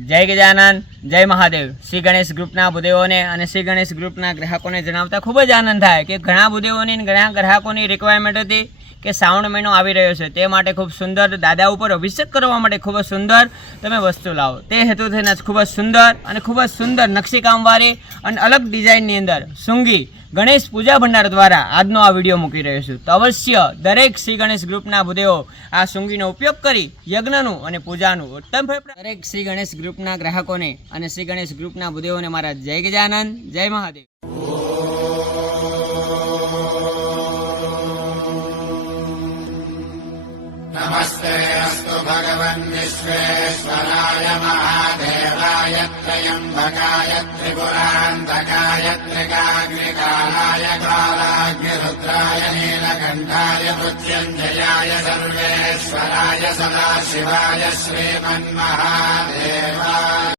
जय गजानन, जय महादेव। श्री गणेश ग्रुपना भूदेवोने अने श्री गणेश ग्रुपना ग्राहकोने जणावता खूब ज आनंद थाय के घणा भूदेवोनी अने घणा ग्राहकोनी रिक्वायरमेंट हती के श्रावण महीनो आवी रह्यो छे ते माटे खूब सुंदर दादा उपर अभिषेक करवा माटे खूब सुंदर तमे वस्तु लावो ते हेतुथी खूब सुंदर नक्षीकामवाળી अने अलग डिजाइननी अंदर सूंगी गणेश पूजा भंडार द्वारा आजनो आ विडियो मूकी रह्यो छुं। तो अवश्य दरेक श्री गणेश ग्रुपना भूदेवो आ सूंगीनो उपयोग करी यज्ञनु अने पूजानु उत्तम फल प्राप्त। दरेक श्री गणेश ग्रुपना ग्राहकोने अने श्री गणेश ग्रुपना भूदेवोने मारा जय गजानन, जय महादेव। नमस्ते अस्तु भगवन् विश्वेश्वराय महादेवाय त्र्यम्बकाय त्रिपुरान्तकाय त्रिकाग्निकालाय कालाग्निरुद्राय नीलकण्ठाय मृत्युञ्जयाय सर्वेश्वराय सदाशिवाय श्रीमन्महादेवाय